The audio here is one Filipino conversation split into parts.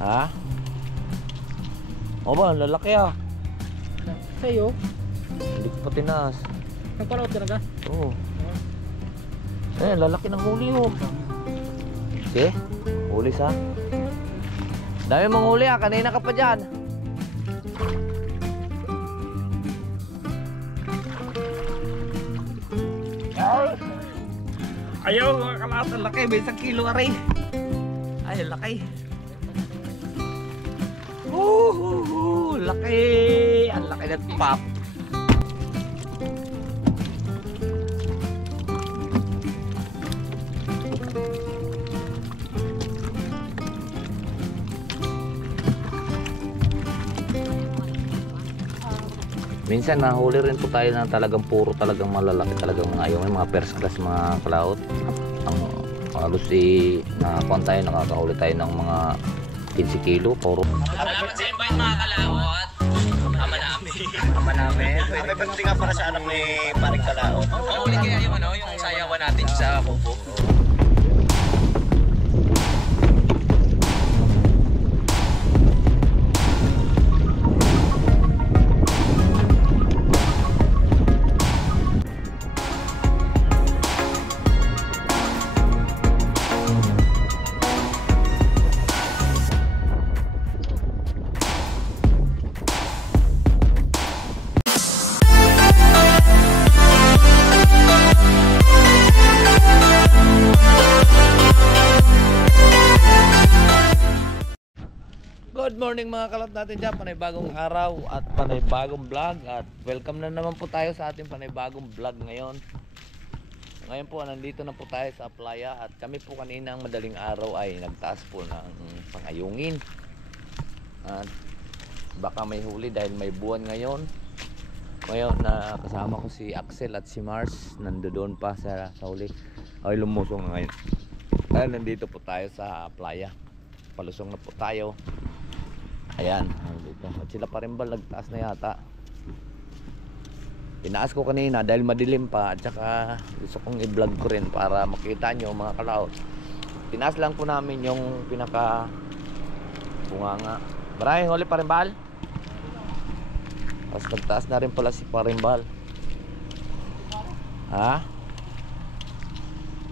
Ha? O ba, lalaki ah. Sa'yo? Hindi ko pa tinaas. Nagpalaot talaga? Oo. Eh, lalaki ng huli oh. Okay? Huli sa? Dami mong huli ah, kanina ka pa dyan. Ayaw, mga kalat, ang laki, may 1 kilo aray. Ay, ang laki. Laki. Ang laki ng pop. Minsan nahuli rin po tayo na talagang puro talagang malalaki talagang ayaw may mga first class mga kalaot. Ang halos nakakuha tayo, nakakahuli tayo ng mga 15 kilo puro. Salamat sa invite mga kalawot. Ama namin. Ama namin. May pagdating nga para sa anak ni Paring Kalao. Mahuli kaya yung yung sayawan natin sa kubo. Good morning mga kalat natin dyan, panibagong araw at panibagong vlog. At welcome na naman po tayo sa ating panibagong vlog ngayon. Ngayon po nandito na po tayo sa playa. At kami po kaninang madaling araw ay nagtaas po ng pangayungin. At baka may huli dahil may buwan ngayon. Ngayon na kasama ko si Axel at si Mars. Nandoon pa sa huli. Ay lumusong ngayon. Dahil nandito po tayo sa playa. Palusong na po tayo. Ayan, dito. At sila pa rin ba nagtaas na yata. Tinaas ko kanina dahil madilim pa. At saka gusto kong i-vlog ko rin para makita nyo mga kalaot. Tinaas lang po namin yung pinaka bunganga. Maraming huli parimbal. Tapos nagtaas na rin pala si parimbal. Ha?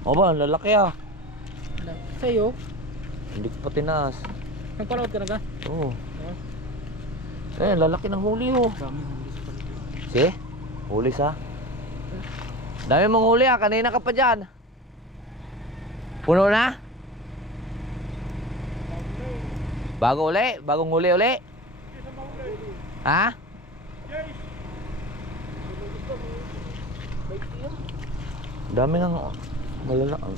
O ba, lalaki ah. Sa'yo? Hindi ko pa tinaas. Nagpalaot talaga? Oo. Eh, lalaki ng huli oh. Dami huli sa paligid. Si? Huli sa? Dami mong huli ah, kanina ka pa dyan. Puno na? Bago uli? Bagong huli uli? Ha? Dami ng malalaki.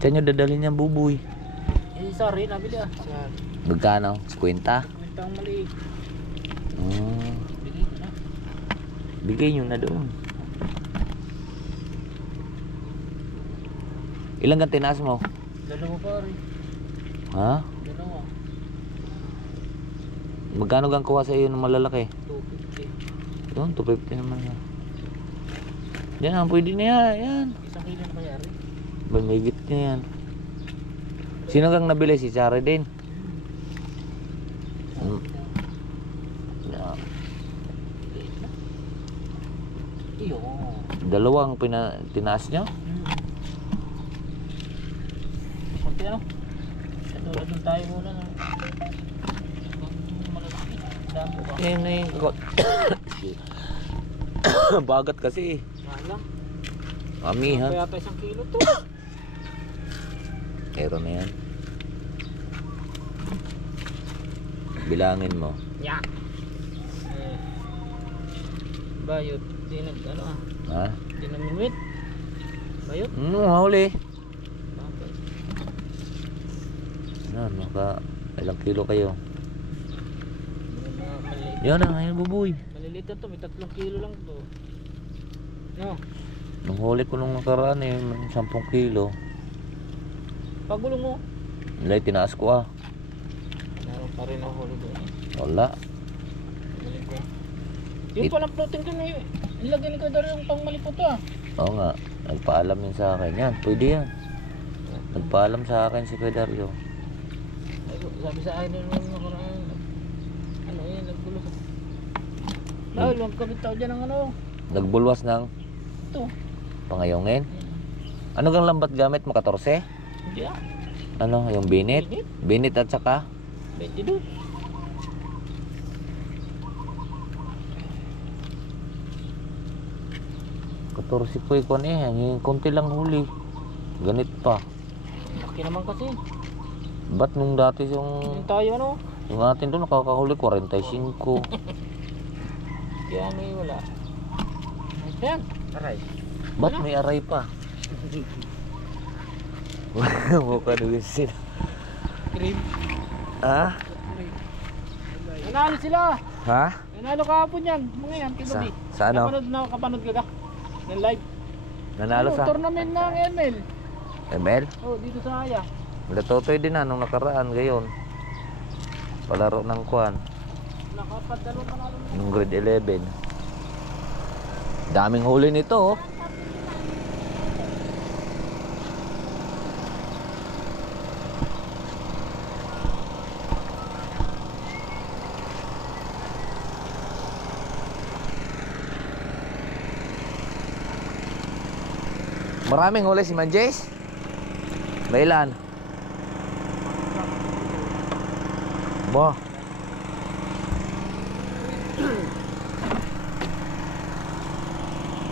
Saan nyo dadalhin niyang buboy? Eh, sorry, nabili ah. Magkano? 50? Ang maliit. Bigay ko na. Bigay nyo na doon. Ilang ka tinaas mo? Dalawa pa rin. Ha? Dalawa. Magkano gang kuha sa iyo ng malalaki? 250. Yun, 250 naman yan. Yan, pwede na yan. Yan. Isang kilo na kaya rin. Bumigit niya yan. Sino kang nabili? Si Chari din? Yeah. Iyo. Dalawang tinaas nyo? Kunti ano? Katulad ng tayo muna na. Malalaki. Dami ba? Yan na yung bagat kasi. Malang. Amihan. Kaya pa 1 kilo to. Meron na yan. Bilangin mo. Yeah. Bayot. Di nag ano ah. Ha? Di naminwit. Bayot. Huli. Bakit? Yan, maka ilang kilo kayo. Maliliit. Yan na, ayun buboy. Maliliit na to. May 3 kilo lang to. No. Nung huli ko nung nakaraan eh, 10 kilo. Pagulong mo. Wala, tinaas ko ah. Meron pa rin ako huli doon. Wala. Galing ko. Yung palang floating ko na yun. Ilagay ko daw yung pangmalipot ah. Oo nga, nagpaalam yun sa akin. Yan, pwede yan. Nagpaalam sa akin si Kuya Dario. Sabi sa akin nung nakaraan. Ano yan, nagbulo. Dahil huwag kabit tao dyan ng ano. Nagbulwas ng Ito. pangayongin. Ano kang lambat gamit mo? 14? Hindi ah. Ano? Yung binit? Binit. Binit at saka? 22. Katorsi po ikon yung konti lang huli. Ganit pa. Laki naman kasi. Ba't nung dati yung Yung tayo ano. yung atin doon nakakahuli 45. Kaya ano yung wala. Ayan. Aray. Ba't may aray pa? Mukha nuwisin. Cream. Ha? Nanalo sila. Ha? Nanalo kahapon yan. Mga yan. Sa, Kinabi. sa ano? Kapanood ka ka? Ng live. Nanalo sa Tournament ng ML. ML? Oh, dito sa Haya. Latotoy din na nung nakaraan gayon. Palaro ng kwan. Nakapadalo panalo. Nung grade 11. Daming huli nito oh. Maraming huli si Manjace? May ilan? Bo.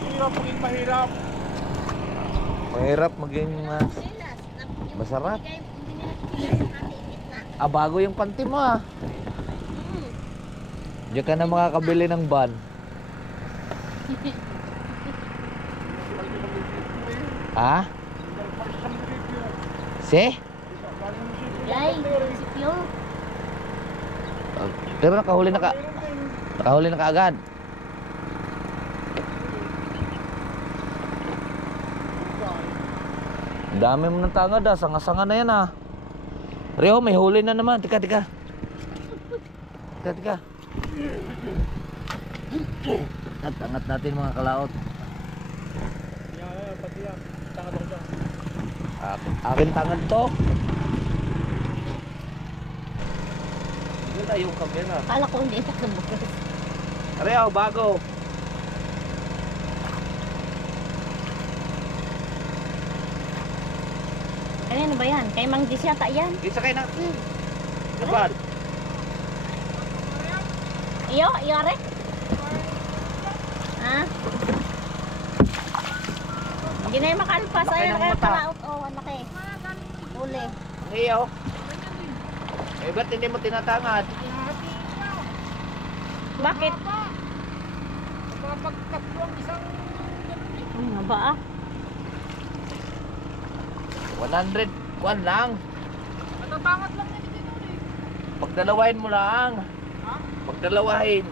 Hirap maging mahirap. Mahirap maging masarap. Ah, bago yung panty mo ah. Diyan ka na makakabili ng ban. Ha? Si? Yay, sipyo. Pero nakahuli na kaagad. Dami mo ng tangad ah, sanga-sanga na yan ah. Rio, may huli na naman. Tika. Tika. Angat natin mga kalaot. Pati yan. Tangad ako dyan. Akin tangad to. Ganda yung kamera. Akala ko hindi ito kabukas. Rio, bago. Ano ba yan? Kay Mang Jis yata yan. Isa kayo natin. Dapat. Iyo, are. Ha? Hindi na yung makalpas. Laki Ayun, ng kaya mata. palaot. Oh, laki. Uli. Ang iyo. Eh, ba't hindi mo tinatangad? Bakit? Mapagtatlo ang isang... Ang haba ah. 100. Kuan lang. Matatangat lang yan dito eh. Pagdalawahin mo lang. Ha? Pagdalawahin.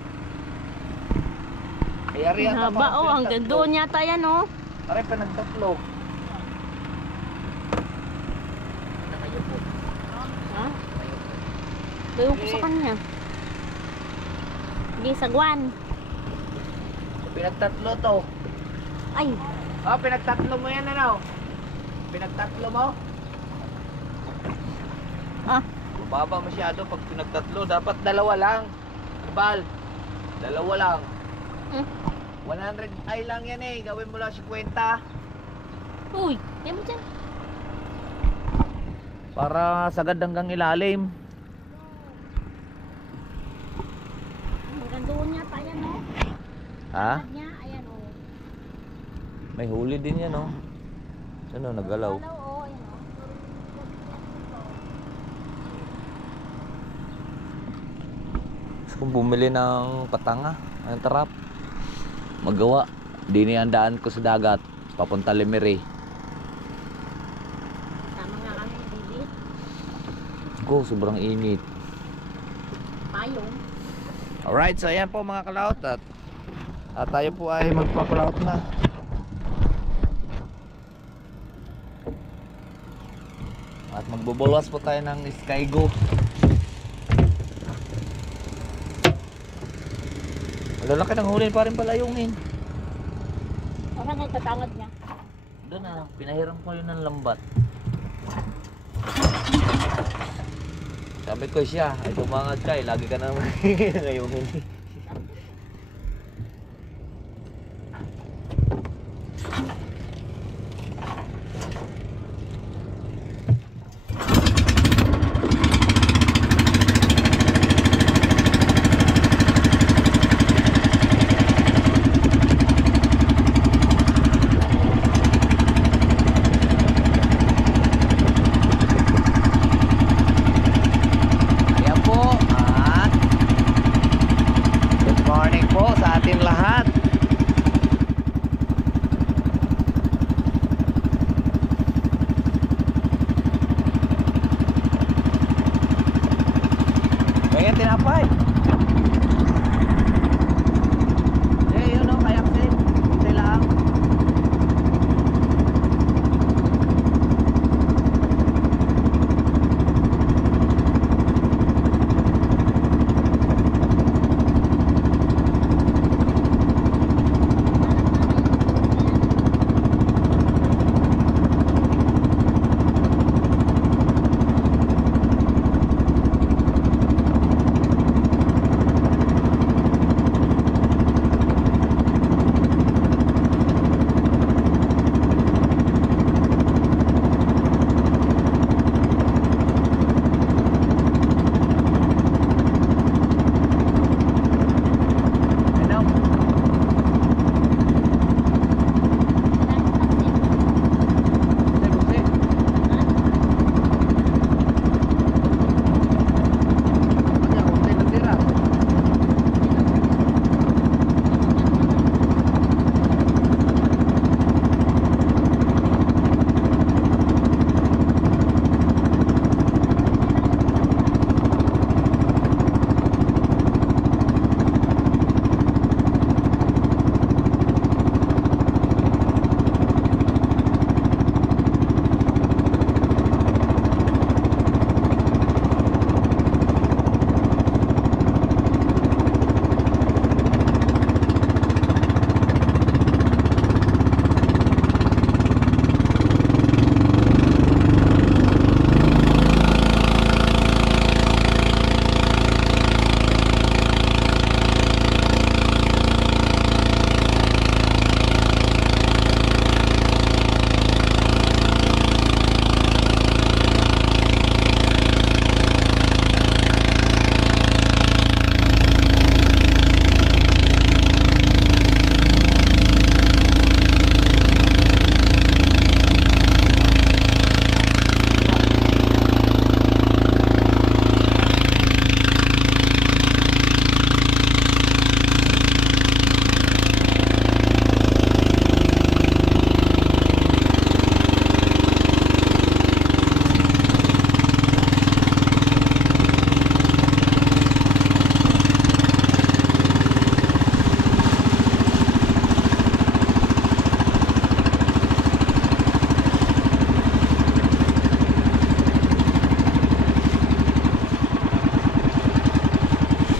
Ay, ari Ang yata haba parang oh. Hanggang pinagtatlo. doon yata yan oh. Ari pa nagtatlo. Ha? Tuyo ko sa kanya. Hindi, sagwan. Pinagtatlo to. Ay, Ah, pinagtatlo mo yan ano? Pinagtatlo mo? ah. Baba masyado pag pinagtatlo. Dapat dalawa lang. Bal. Dalawa lang. Hmm. 100 ay lang yan eh. Gawin mo lang 50. Uy, di mo dyan. Para sagad hanggang ilalim. Hanggang doon yata yan oh. Ha? Agad niya, ayan oh. May huli din yan oh. Ano, nagalaw. Hello, oh, ayan oh. Gusto kong bumili ng patanga. Ang tarap. Magawa. Diniandaan ko sa dagat. Papunta Limeri. Tama nga kami, baby. Ko, sobrang init. Payong. Alright, so ayan po mga kalaot. At tayo po ay magpapalaot na. At magbubulwas po tayo ng Skygo. Malalaki ng huli pa rin pala yung hin. Parang nagtatangad niya. Doon na, pinahiram ko yun ng lambat. Sabi ko siya, ay tumangad ka eh. Lagi ka na ngayon hindi. Ayan po, at good morning po sa ating lahat. Kaya tinapay. Eh, yun o, kayak din. Kunti lang. Ano? Buti, buti. Ano, buti natira.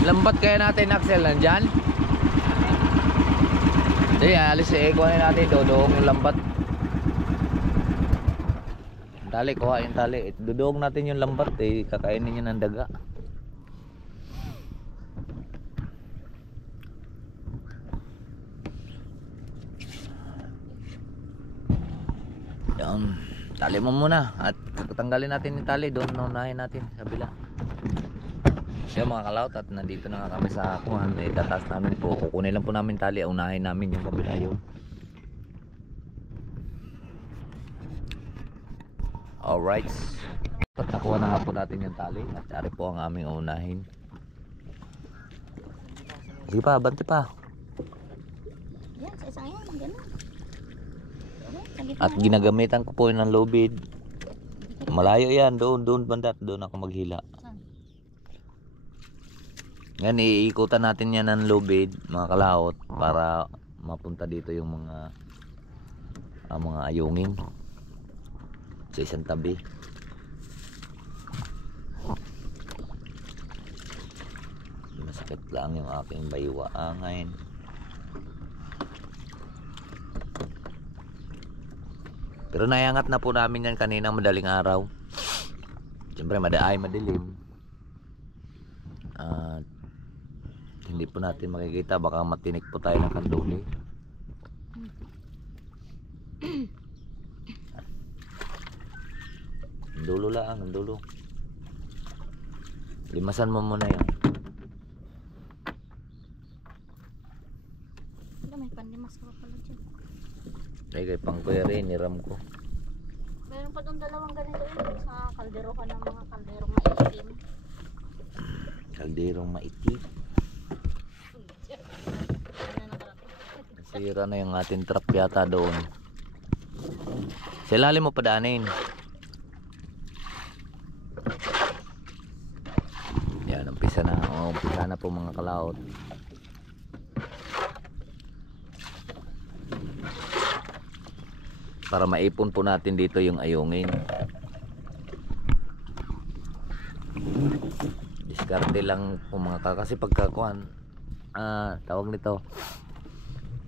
Lambat kaya natin, Axel, nandyan? Hindi, alis eh, kuhanin natin, dodong yung lambat. Tali, kuha yung tali. Dodong natin yung lambat eh, kakainin niya ng daga. Yan, tali mo muna at tanggalin natin yung tali, doon naunahin natin sa kabila. Kaya mga kalaut, at nandito na nga kami sa kuhan, tatas namin po, kukunin lang po namin tali, unahin namin yung kabila yun. Alright, at nakuha na nga po natin yung tali at ari po ang aming unahin. Sige pa, banti pa. Yan, sa isang yan, gano'n. At ginagamitan ko po yun ng low bid. Malayo yan, doon banda, doon ako maghila. Yan, iikutan natin yan ng low bid, mga kalaot, para mapunta dito yung mga ayungin sa isang tabi. Masakit lang yung aking baywaangin. Pero nayangat na po namin yan kanina madaling araw. Siyempre madilim. At hindi po natin makikita, baka matinik po tayo ng kanduli. Ang dulo lang, ang dulo. Limasan mo muna yan. Wala, may panlimas ka pa pala dyan. Ay kay Pangkuya rin, niram ko. Meron pa doon dalawang ganito yun sa kaldero ka ng mga kalderong maitim. Kalderong maitim. Sira na yung ating trap yata doon. Sa ilalim mo padaanin. Yan, umpisa na. Umpisa na po mga kalaot. Para maipon po natin dito yung ayungin. Diskarte lang po mga kasi pagkakuan, tawag nito,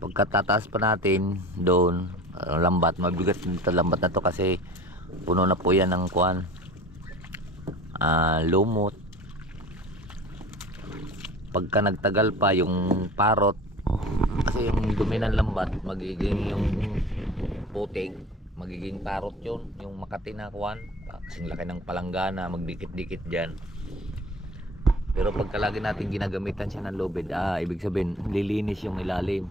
pagkatataas pa natin doon, lambat, mabigat nito lambat na to kasi puno na po yan ng kuan, lumot. Pagka nagtagal pa yung parot, kasi yung dumi ng lambat magiging yung putik, magiging parot yun, yung Makati na kuan, kasing laki ng palanggana, magdikit-dikit dyan. Pero pagka lagi natin ginagamitan siya ng lubid, ibig sabihin lilinis yung ilalim,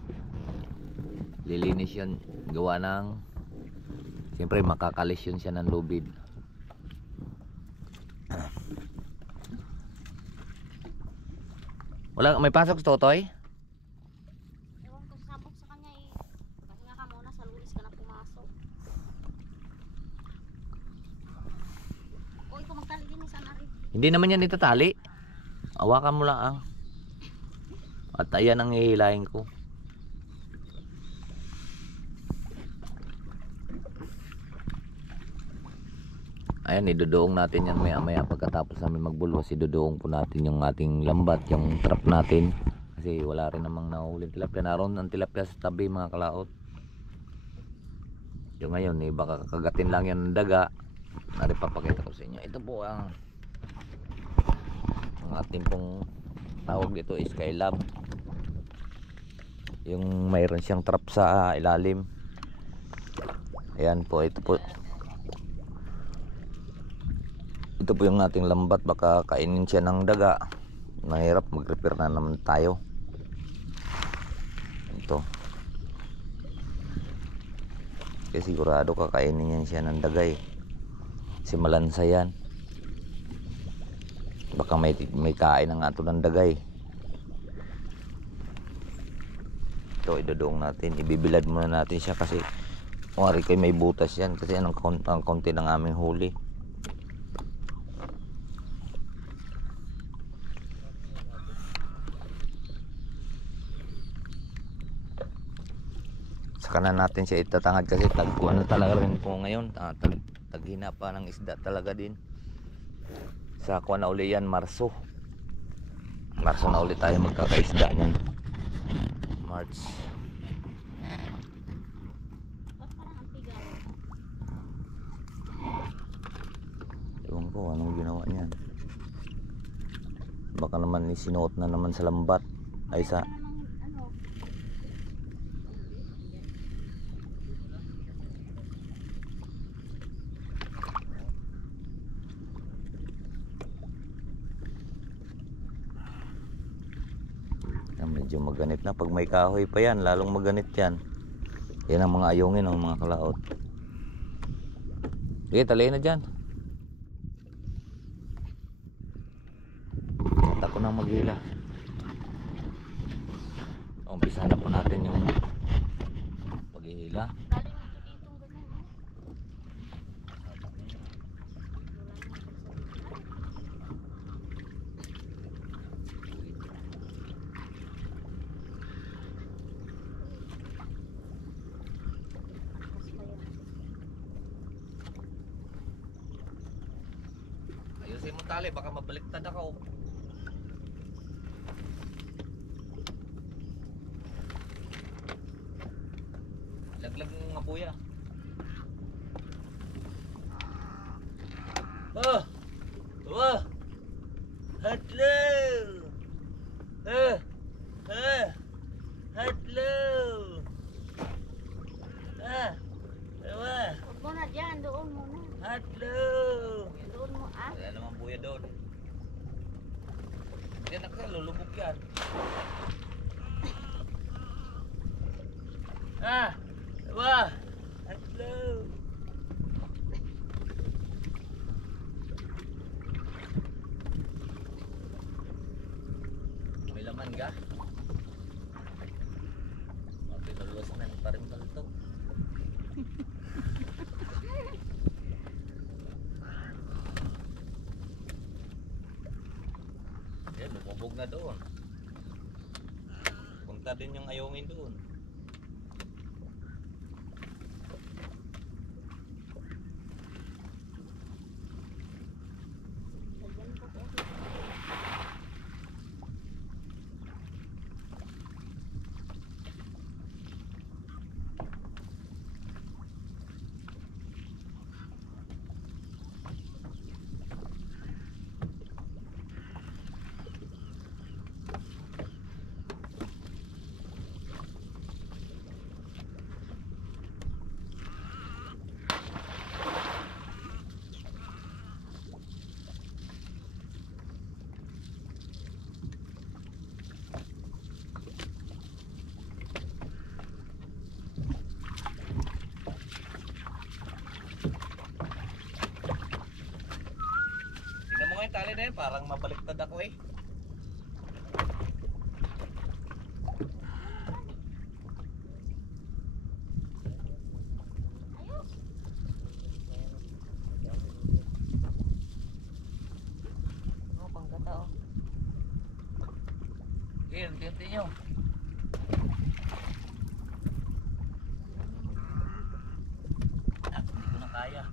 lilinis yun, gawa ng siyempre makakalis yun siya ng lubid. Wala, may pasok sa Totoy? Ewan ko sabok sa kanya eh. Pahinga ka muna, sa lunes ka na pumasok. O, ikaw magkalinis na rin. Hindi naman yan itatali. Awakan mo lang. At ayan ang hihilahin ko. Ayan, idudoong natin yan maya maya pagkatapos namin magbulwas. Idudoong po natin yung ating lambat, yung trap natin. Kasi wala rin namang nahuling tilapia. Naroon ang tilapia sa tabi mga kalaot. Yung ngayon baka kakagatin lang yan ng daga. Naripapakita ko sa inyo. Ito po ang ating pong tawag dito is Skylab. Yung mayroon siyang trap sa ilalim. Ayan po, ito po yung ating lambat. Baka kainin siya ng daga. Mahirap, mag-repair na naman tayo. Ito kasi sigurado kakainin niya siya ng daga eh. Si malansa yan. Baka may kain ng ato ng dagay. Ito idodoong natin, ibibilad muna natin siya kasi wari kayo may butas yan kasi ang konti ng aming huli. Saka na natin siya itatangad kasi tagpuan na talaga rin po ngayon. Taghina pa ng isda talaga din. Sa kuha na uli yan, Marso na uli tayo magkakaisda niyan. March. Ewan ko anong ginawa niyan. Baka naman isinuot na naman sa lambat. Ay sa medyo maganit na. Pag may kahoy pa yan, lalong maganit yan. Yan ang mga ayungin ng mga kalaot. Sige, talay na dyan. At ako nang maghila. Umpisa na po natin yung paghihila. Ayusin mo tali, baka mabaliktad ako. Laglag mo nga buya. Oh! Oh! Hello! doon. Diyan na kasi lulubog yan. Ah! Diba? Hello! May laman ka? Mapilaluwas na pa rin ito. Yan, lumubog na doon. Punta din yung ayungin doon. Lagyan ko po. Tingnan mo nga yung tali na yun, parang mabaliktad ako eh. Ayos. Ano pang gata oh. Sige, unti-unti nyo. Ah, hindi ko na kaya.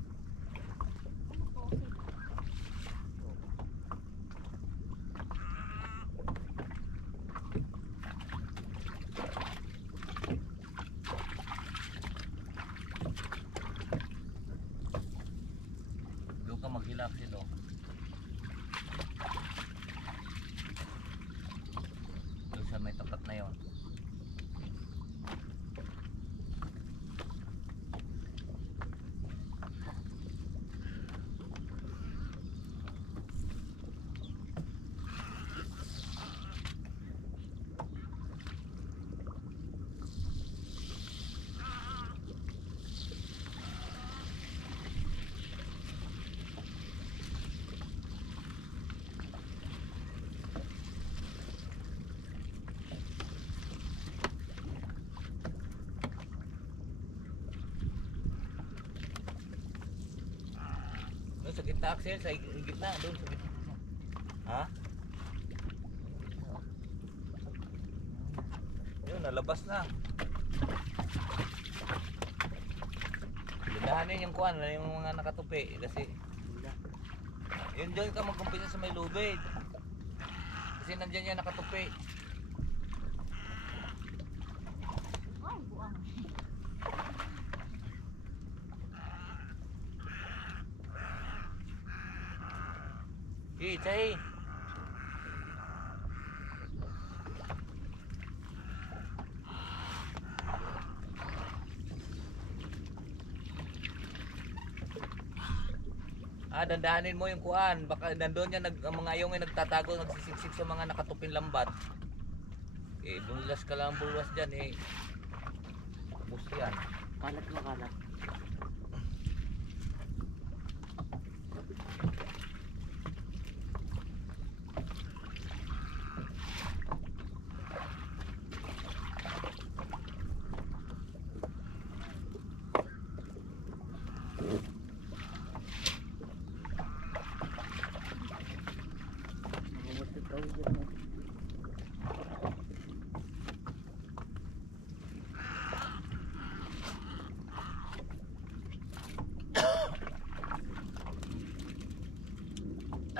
Ano po? Doon ka maghilak sila. Doon sa may tapat na yon. Doon sa gitna, Axel, sa gitna, doon sa gitna. Ha? Yun, nalabas na. Lindahanin yung kuwan, yung mga nakatupi kasi yun dyan ka magkumpisa sa may lubid. Kasi nandyan yan nakatupi. Ay, buang. Chay. Dandahanin mo yung kuan. Baka nandoon yan ang mga ayong ay nagtatago, nagsisiksik sa mga nakatupin lambat. Eh, bulas ka lang bulwas dyan eh. Bus yan. Kalat na kalat.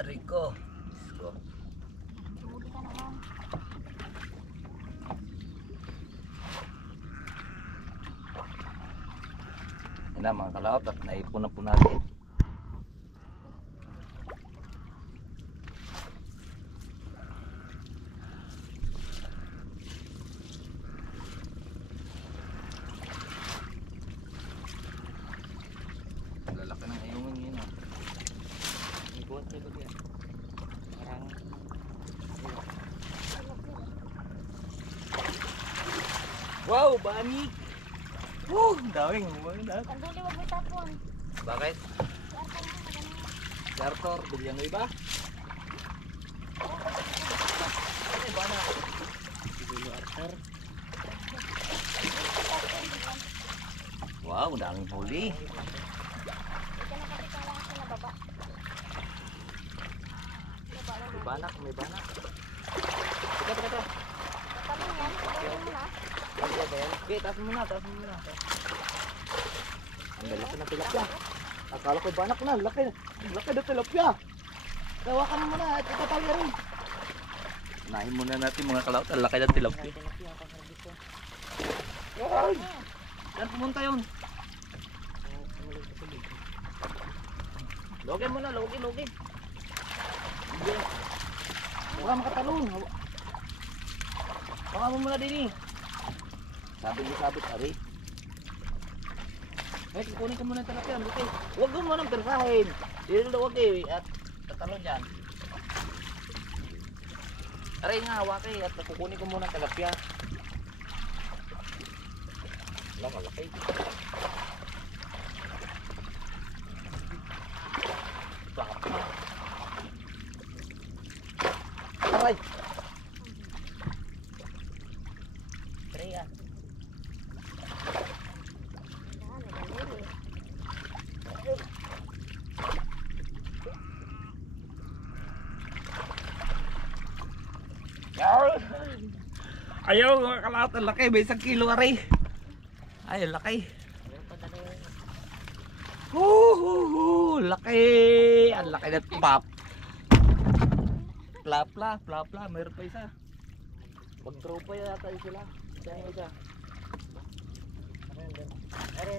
Rico. Rico. Huli ka naman. Yan na mga kalaot at naipon na po natin. Lalaki ng ayungin yun ah. May buwan tayo ba yan? Wow, bani. Daming. Kanduli, wag mo tapon. Bakit? Si Arthur mo, magaling. Si Arthur, bilyan mo iba? Ano iba na? Dulo Arthur. Wow, daming huli. Ika na kasi kailangan siya na baba. Baba lang. May banak, may banak. Teka. Kami yan, kaya mo na. Okay, taas mo muna. Ang laki na tilapia. Akala ko banak na, laki na tilapia. Tawakan mo muna at itatali rin. Unahin muna natin mga kalawat, ang laki na tilapia. Yan pumunta yun. Login mo na, login. Baka makatalon. Baka mo muna din eh. Sabit, ari. Ay, kukunin ko muna yung talapia. Okay. Huwag mo muna persahin. Dito na huwag eh. At tatalon dyan. Aray nga, hawak eh. At kukunin ko muna yung talapia. Wala, malaki. Aray! Aray ah. Ayaw mga kalawat, ang laki, may 1 kilo aray. Ay, ang laki. Laki. Ang laki na pop. Plapla, mayroon pa isa. Pag-tropa yata yun sila. Isa yung isa. Are.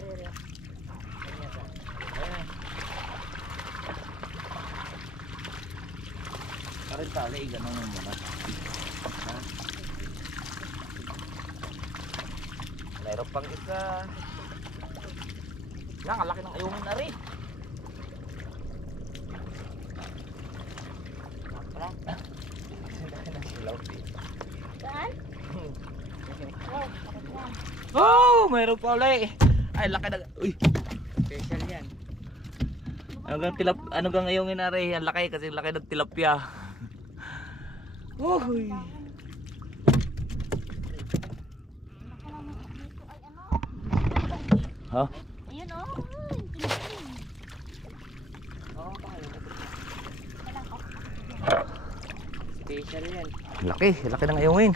Karin tali, ganun mo muna. Mayroon pang isa. Yan, ang laki ng ayungin na rin. Saan? Wow, bakit yan? Oh, mayroon pa ulit. Ay, laki na. Uy, Special yan. ano gang ayungin na rin. Ang laki kasi laki ng tilapia. Uy. Baka naman dito ay ano? Ha? Ayun oh. Tinitin. Kailan ko? Special yan. Laki ng ayungin.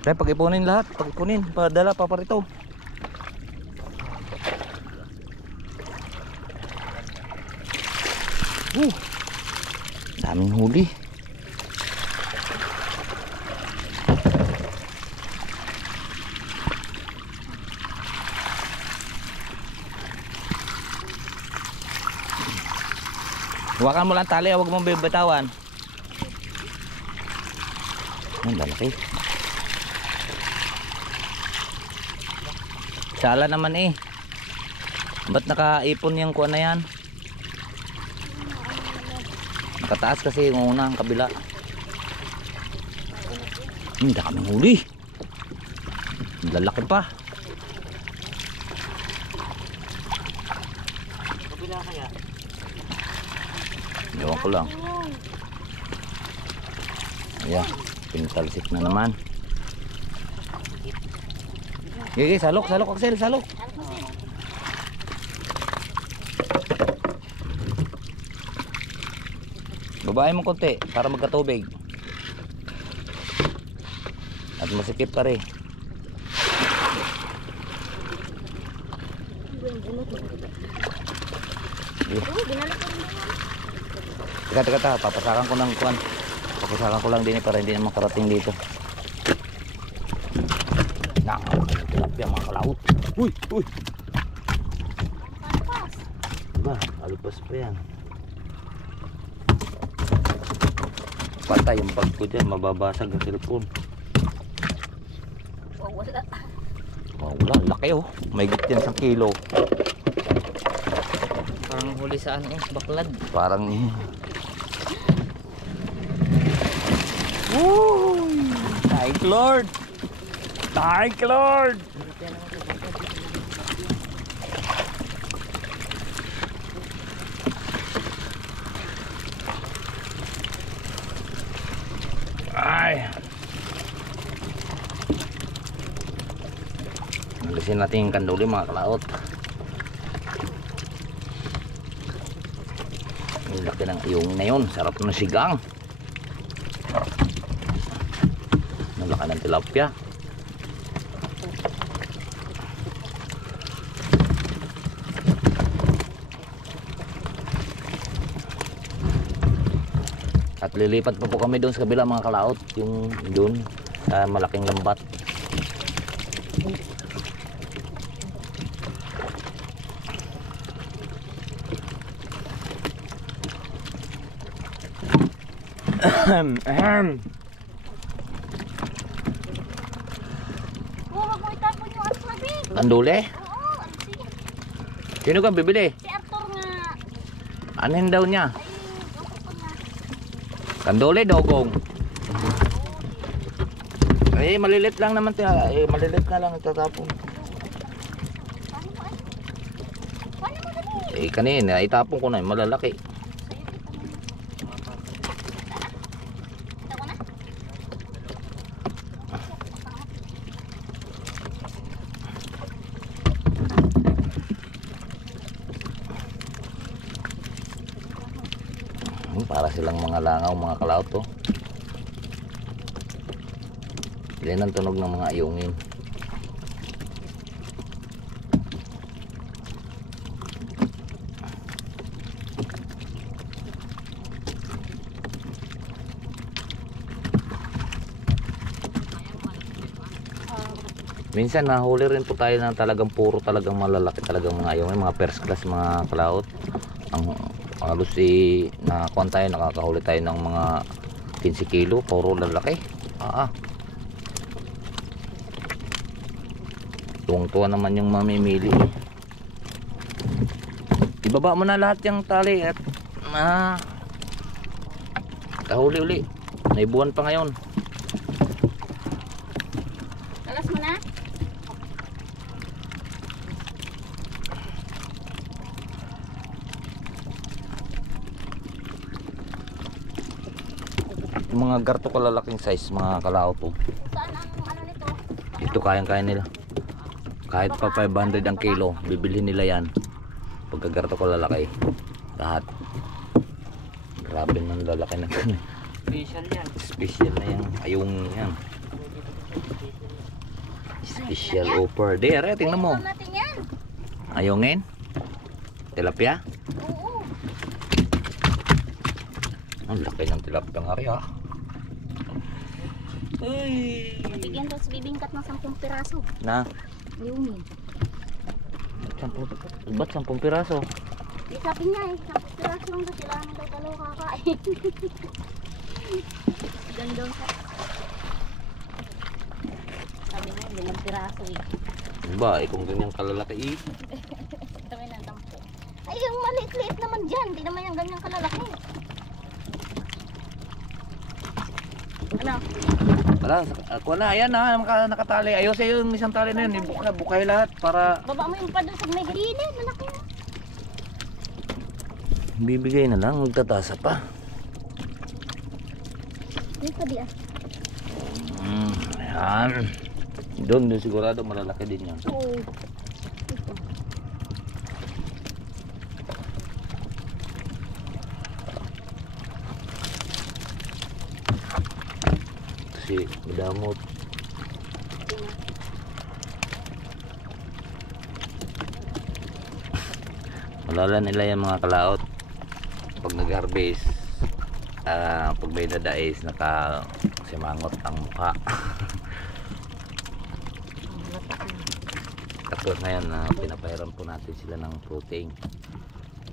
Kaya pag-ipunin lahat, padala pa rito. Daming huli. Huwakan mo lang tali, huwag mong bibitawan. Ang lalaki. Sala naman eh. Ba't nakaipon yung kuha na yan? Nakataas kasi yung una, ang kabila. Hindi kaming huli. Lalaki pa. Kabila kaya? Ewan ko lang. Ayan, pinatalsik na naman. Gigi, salok, Axel, salok. Babae mo konti para magkatubig. At masikip pa rin. Teka, papasakan ko ng kuwan. Papasakan ko lang din para hindi na makarating dito. Tilapia mga kalaot. Uy! Diba, alubas pa yan. Patay yung bag ko dyan, mababasag ang cellphone. Wala. Wala, laki oh. May git yan 1 kilo. Parang huli sa ano, baklad. Parang Uy! Thank Lord! Thank you, Lord. Ay. Alisin natin yung kanduli mga kalaot. Ang laki ng iyong na yun. Sarap ng sigang. Ang laki ng tilapia. At lilipat pa po kami doon sa kabila mga kalaot. Yung doon sa malaking lambat. Huwag mo itapon yung alas na big. Kanduli? Oo, sige. Sino ka bibili? Si Arthur nga. Anin daw niya? Ay, ako pa nga. Kanduli, dogong. Eh, malilit lang naman. Malilit na lang itatapon. Paano mo ay? Paano mo dali? Eh, kanina, itapon ko na. Malalaki. Kita ko na. Para silang mga langaw, mga kalaot to. Yan ang tunog ng mga ayungin. Minsan nahuli rin po tayo ng talagang puro talagang malalaki talagang mga ayungin, mga first class mga kalaot. Ang halos nakakuha tayo, nakakahuli tayo ng mga 15 kilo, puro lalaki. Tuwang-tuwa naman yung mamimili. Ibaba mo na lahat yung tali at kahuli uli. May buwan pa ngayon. Alas mo na. Mga garto kalalaking size mga kalao to. Saan ang ano nito? Ito kayang-kaya nila. Kahit pa 500 ang kilo, bibilhin nila yan. Pagkagarto kalalaki. Lahat. Grabe ng lalaki na. Special yan. Special na yan. Ayong yan. Special offer. Dere, tingnan mo. Ito natin yan. Ayungin? Tilapia? Oo. Ang laki ng tilapia nga rin ha. Bigyan daw sa bibingkat ng 10 piraso. Na? Ayungin. 10, ba't 10 piraso? Di sabi niya eh, 10 piraso lang daw sila daw dalawa kakain. Ganda sa. Sabi niya, 5 piraso eh. Ba, kung ganyan kalalaki Kami ng 10. Ay, yung maliit-liit naman dyan. Di naman yung ganyan kalalaki. Ano? Wala, ako na, ayan na, nakatali. Ayos yung isang tali na yun, bukay lahat para Baba mo yung pado sa may gilid. Malaki na. bibigay na lang, magtatasa pa. Yung sabi ah. Ayan. Doon sigurado malalaki din yan. Oo. Kasi madamot. Malala nila yung mga kalaot pag nag-harvest. Pag may nadais nakasimangot ang mukha. Tapos ngayon pinapahiram po natin sila ng protein.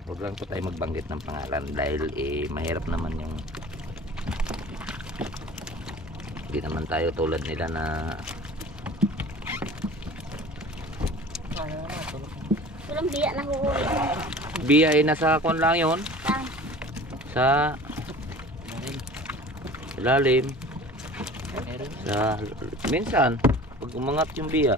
Huwag lang po tayo magbanggit ng pangalan dahil mahirap naman yung hindi naman tayo tulad nila na Walang biya na huhuli mo. biya ay nasa kon lang yun Saan? sa ilalim sa minsan Pag umangat yung biya,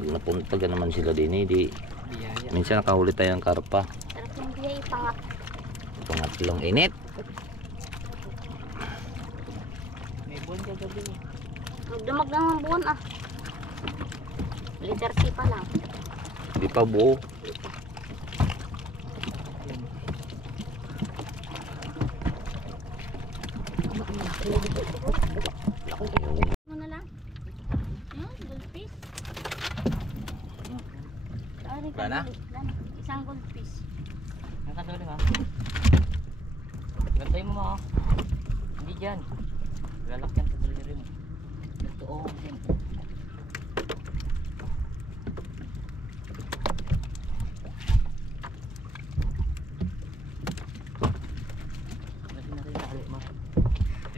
pag napunta ka naman sila din, di Biyaya. minsan nakahuli tayo ng karpa. Sarap yung biya ipangat. Pangatlong init. May buwan ka gabi. Magdamag lang ang buwan ah. Liter C pa lang. Di pa buo. Ano na lang? Goldfish. Wala na? Isang goldfish. Ang katulad ha. Gantay mo mo. Hindi dyan. Lalakyan sa daliri mo. Totoo din. Kasi natin nakalik mo.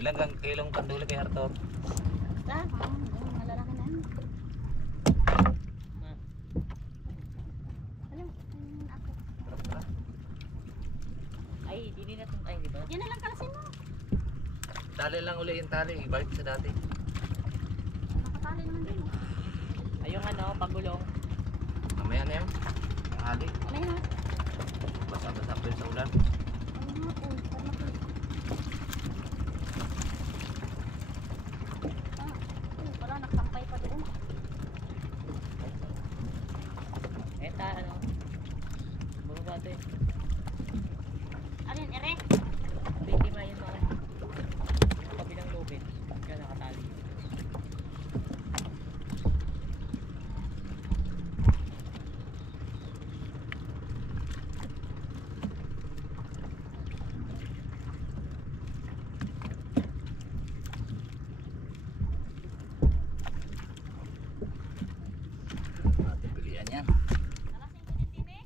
Ilang kilong kanduli kay Arthur? Basta, malalaki na yun. Alam, ako. Ay, hindi natin. Ay, di ba? Yan na lang kalasin mo. Tali lang uli yung tali. Balik sa dati. Nakatali naman din. Ay, yung ano, pagulong. Mamaya na yun. Hali. Ano yun ha? Basa-basa pa yun sa ulan. Ano nga po? Parang ako. Wala, nakampay pa doon. Eta, ano? Bumaba ito eh. Alin, ere? Hindi ma yun mga. Kabilang lupit. Kaya nakatali. Ating pilihan yan. Kalasin ko din din eh.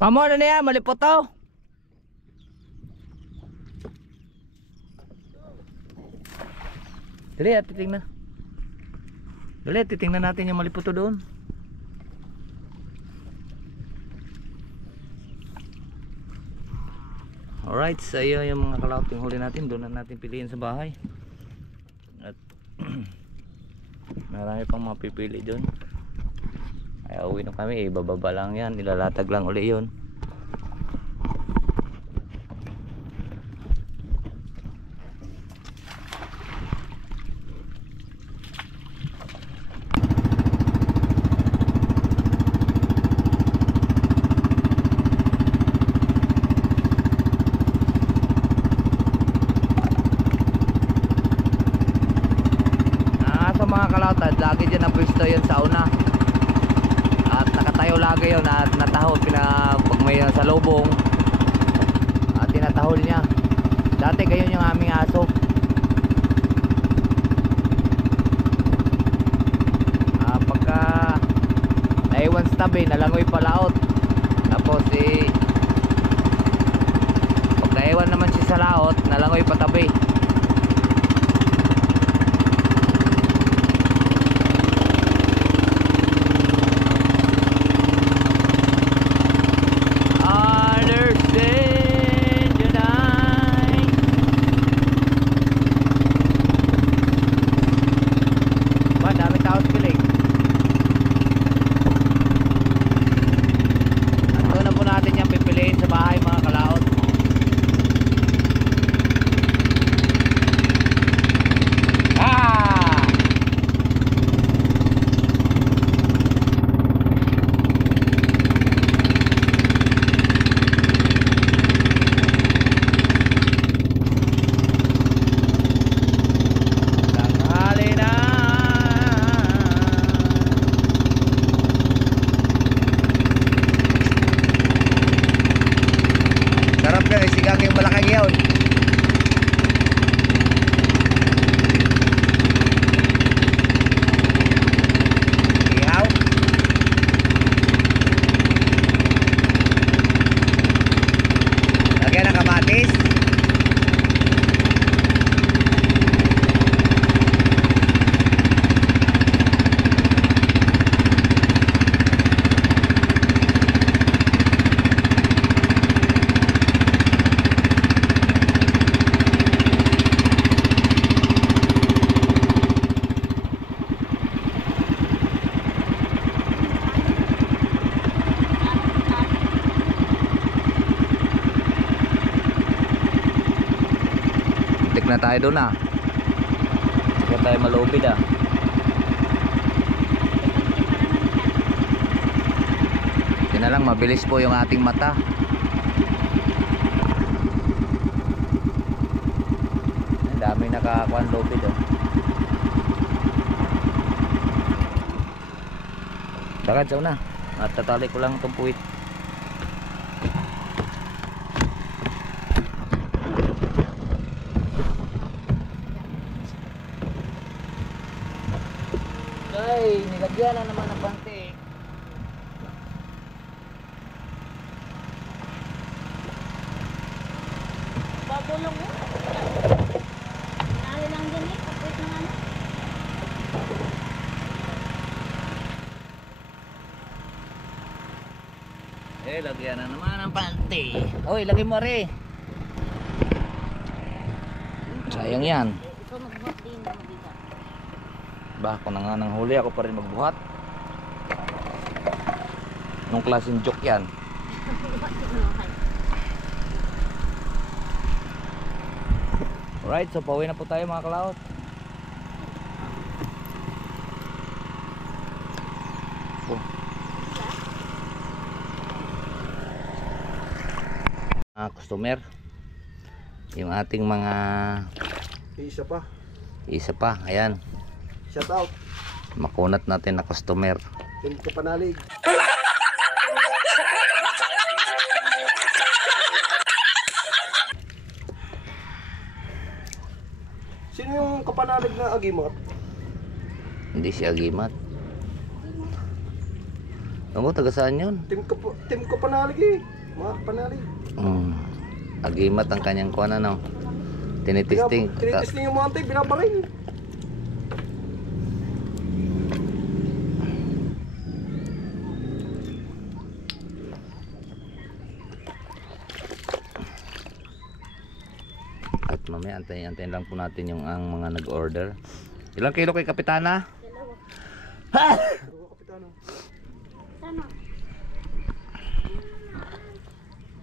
Pamo, ano na yan? Malipot to. Dali at titingnan. Dali at titingnan natin yung malipot to doon. Alright, so yun yung mga kalauting huli natin. Doon na natin piliin sa bahay. At marami pang mapipili doon. Ay uwi na kami, ibababa lang yan, nilalatag lang uli yun. Sa mga kalautad, lagi dyan ang pwesto yun sa una. At nakatayo lagi yun at natahol pag may salubong at tinatahol niya. Dati gayon yung aming aso. Pagka naiwan sa tabi, nalangoy palaot. Tapos pag naiwan naman siya sa laot, nalangoy patabi. na tayo doon ah. Huwag tayo malubid ah. Yun na lang, mabilis po yung ating mata. Ang dami nakakuha ng lubid oh. Tagad sa una. At tatali ko lang itong puwit. Ay, nilagyan na naman ng bante. Babulong mo. Nari lang din eh. Kapit ng ano. Lagyan na naman ng bante. Oy, lagay mo rin. Sayang yan. Ikaw magbuhat din na mabigat. Ba, kung na nga nang huli, ako pa rin magbuhat. Anong klaseng joke yan? Alright, so pauwi na po tayo mga kalaot. Customer, yung ating mga isa pa, ayan, Shout out. makunat natin na customer. Team Kapanalig. Sino yung Kapanalig na agimat? Hindi siya agimat. Ano, taga saan yun? Team Kapanalig eh. Mga Kapanalig. Agimat ang kanyang kuwan ano. Tinitesting. Tinitesting yung mga antay, binabarin. At mamaya antayin lang po natin yung ang mga nag-order. Ilang kilo kay Kapitana? Sana.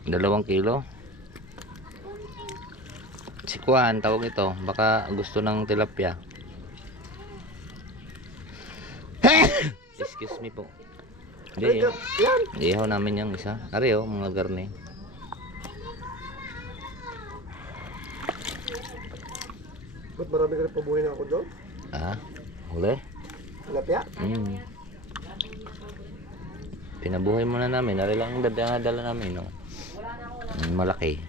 2 kilo. Si Kuan tawag ito, baka gusto ng tilapia. Excuse me po. Hindi yun. Hindi ho namin yung isa. Ari ho, mga garne. Ba't marami ka na pabuhay na ako doon? Ah, huli? Tilapia? Pinabuhay muna namin. Ari lang ang dala namin, no? Malaki.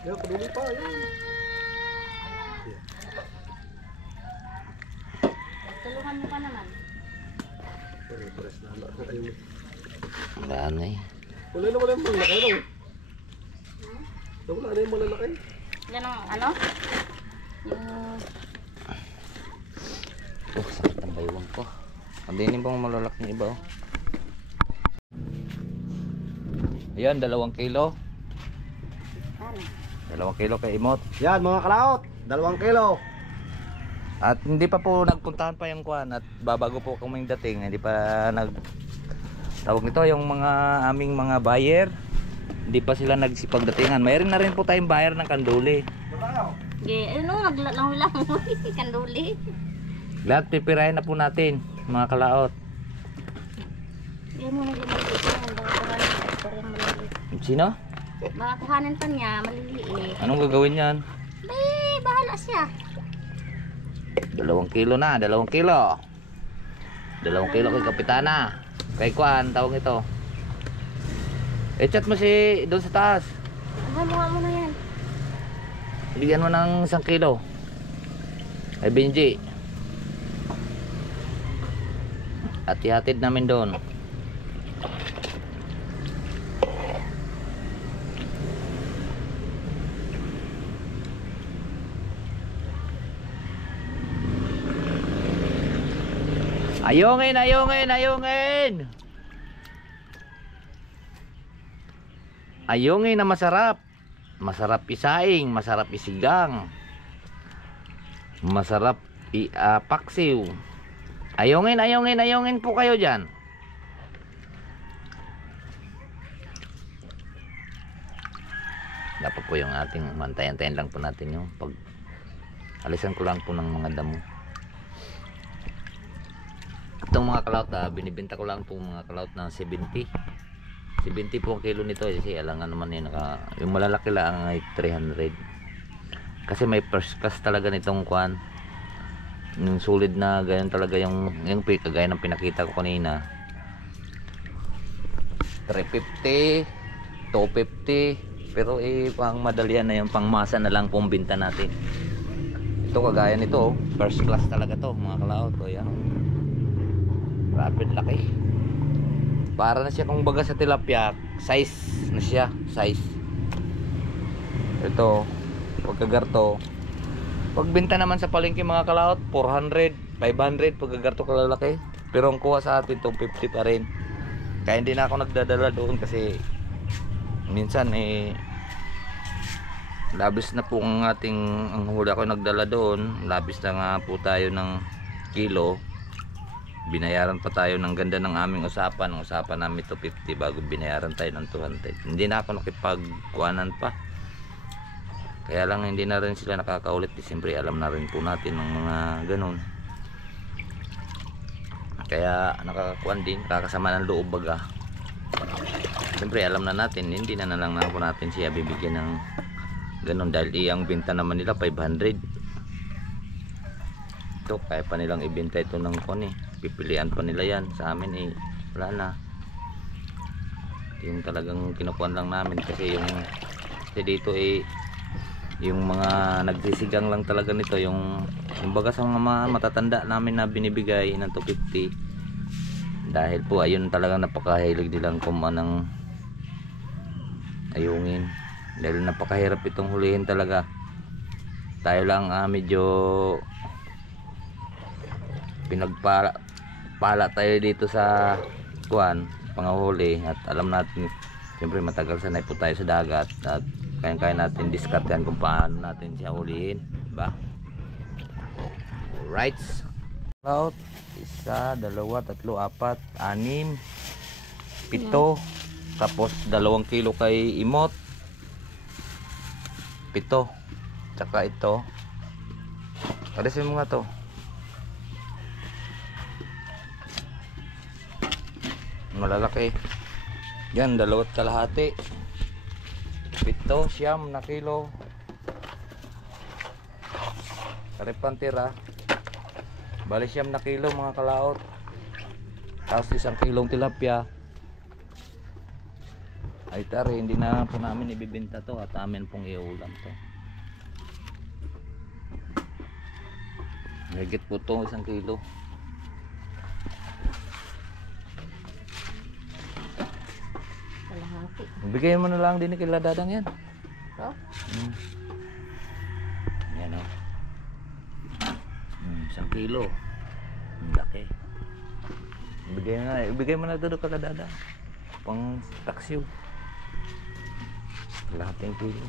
Yan, paduli pa. Yan. Tulungan mo pa naman. Pares na hala. Ayun. Ano eh. Wala na yung malalaki. Wala na yung malalaki. Yan ang ano? Yung... Oh, sakit ang baywang ko. Andinin pong malalaking iba, oh. Ayan, 2 kilo. Ano? 2 kilo kay Imot. Yan mga kalaot. 2 kilo. At hindi pa po nagpuntahan pa yung Kuan. At babago po kaming dating. Hindi pa tawag nito yung mga aming mga buyer. Hindi pa sila nagsipagdatingan. Mayroon na rin po tayong buyer ng kanduli. Ano, naglalang mo. Kanduli. Lahat pipirahin na po natin mga kalaot. Yan mo naglalagay ko. Parang maliliit. Sino? Baka kuhanan pa niya, maliliit. Anong gagawin yan? Bahala siya. 2 kilo na, 2 kilo. 2 kilo kay Kapitana. Kay Kuan, tawag ito. I-chat mo si doon sa taas. Hamuha mo na yan. Bigyan mo ng 1 kilo. Ay Benji. At ihatid namin doon. Ayungin, ayungin, ayungin. ayungin na masarap. Masarap isaing, masarap isigang, masarap paksiw. Ayungin po kayo dyan. Dapat po yung ating mantayan-tayan lang po natin yung pag alisan ko lang po ng mga damo. Itong mga kalaut, binibenta ko lang po mga kalaut ng 70 po ang kilo nito kasi alangan naman yun, yung malalaki lang ay 300 kasi may first class talaga nitong kwan, yung solid na ganyan talaga yung kagaya ng pinakita ko kanina. 350 250 pero pang madalian na yung pangmasa na lang pong binta natin. Ito kagaya nito, first class talaga to mga kalaut. Yan, rapid laki. Para na siya kung baga sa tilapia, size na siya, size. Ito, pagkagarto, pagbenta naman sa palengke mga kalaot, 400, 500 pagkagarto kalalaki. Pero ang kuha sa atin 250 pa rin. Kaya hindi na ako nagdadala doon kasi minsan labis na po ang huli ako nagdala doon. Labis na nga po tayo ng kilo. Binayaran pa tayo ng ganda ng aming usapan. Ang usapan namin 250 bago binayaran tayo ng 200. Hindi na ako nakipagkuanan pa. Kaya lang hindi na rin sila nakakaulit. Siyempre alam na rin po natin ng mga ganun. Kaya nakakakuan din, nakakasama ng loob baga. Siyempre alam na natin, hindi na lang po natin siya bibigyan ng ganun dahil iyang binta naman nila 500. Ito kaya pa nilang ibenta ito ng kone. Pipilian pa nila yan. Sa amin wala na. Yung talagang kinukuhan lang namin kasi kasi dito yung mga nagsisigang lang talaga nito, yung baga sa mga matatanda namin na binibigay ng 250 dahil po ayun talagang napakahilig nilang kumanang ayungin dahil napakahirap itong hulihin talaga. Tayo lang medyo pinagpala tayo dito sa kuan panghuli at alam natin siyempre matagal sanay po tayo sa dagat at kaya natin diskartehan kung paano natin siya hulihin, diba? Alright, out 1, 2, 3, 4, 6, 7 tapos 2 kilo kay imot 7 tsaka ito alisin mo nga to. Malalaki yan, 2 kalahati 7 siyam na kilo karipantira bali siyam na kilo mga kalaot tapos 1 kilong tilapia ay tari hindi na po namin ibibenta to at amin pong iulam to. Higit po to 1 kilo. Kalahati. Bigay mo na lang din kay Dadang yan. So? Yan o. 1 kilo. Ang laki. Ibigay mo na doon kay Dadang. Pang taksiw. Kalahating kilo.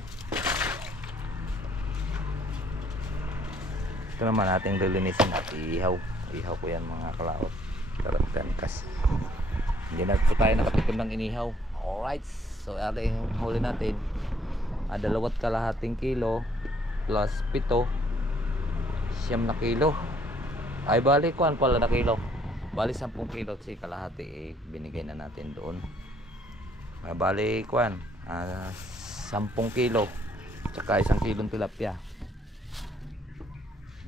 Ito naman ating lilinisin at ihaw. Ihaw ko yan mga kalaot. Karagtan kas. Hindi na po tayo nakatikim ng inihaw. Alright, so ating huli natin 2 kalahating kilo plus 7 siyam na kilo ay bali kuan pala na kilo bali 10 kilo at kalahati binigay na natin doon bali kuan 10 kilo tsaka 1 kilong tilapia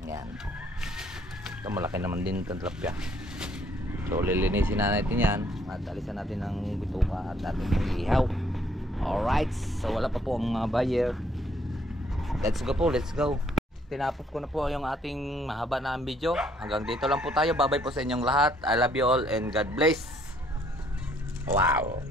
yan ito malaki naman din itong tilapia. So lilinisin na natin yan at alisan natin ng bituka at ating ihaw. Alright, so wala pa po ang mga buyer. Let's go po, let's go. Tinapos ko na po yung ating mahaba na video. Hanggang dito lang po tayo. Bye bye po sa inyong lahat. I love you all and God bless. Wow.